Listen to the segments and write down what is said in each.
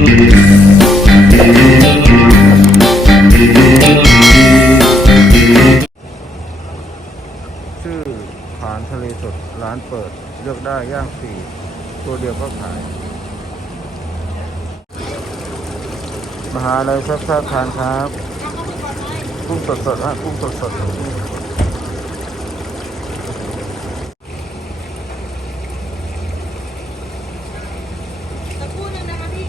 ชื่อผานทะเลสดร้านเปิด เลือกได้ย่างฟรีตัวเดียวก็ขาย มหาอะไรแซ่บๆทานครับกุ้งสดๆฮะกุ้งสดๆ สักครู่หนึงนะคะพี่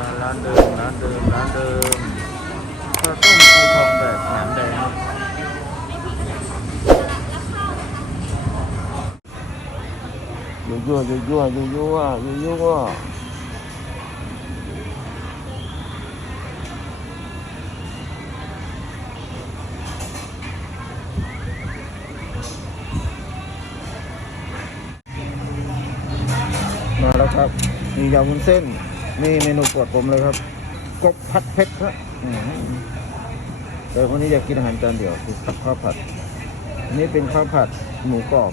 มาร้านเดิมร้านเดิมร้านเดิมข้าวต้มปูทองแบบหนมแดงครับยั่วยั่วยั่วยั่วยั่วยั่วยั่วมาแล้วครับมียำวุ้นเส้น นี่เมนูโปรดผมเลยครับ กบผัดเผ็ดครับแต่วันนี้อยากกินอาหารจานเดียวคือข้าวผัดอันนี้เป็นข้าวผัดหมูกรอบ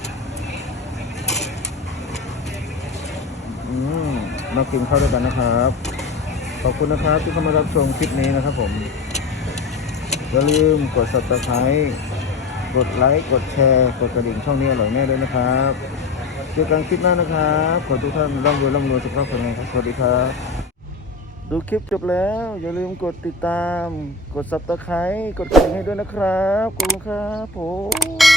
อืมมากินข้าวด้วยกันนะครับ ขอบคุณนะครับที่เข้ามารับชมคลิปนี้นะครับผมอย่าลืมกด subscribe กดไลค์ กดแชร์ กดกระดิ่งช่องนี้อร่อยแน่ด้วยนะครับ จอกันคลิปหน้านะครับ ขอทุกท่านร่ำรวยร่ำรวยสุขภาพแข็งแรงครับ สวัสดีครับ ดูคลิปจบแล้ว อย่าลืมกดติดตาม กดซับสไครต์กดกระดิ่งให้ด้วยนะครับ ขอบคุณครับผม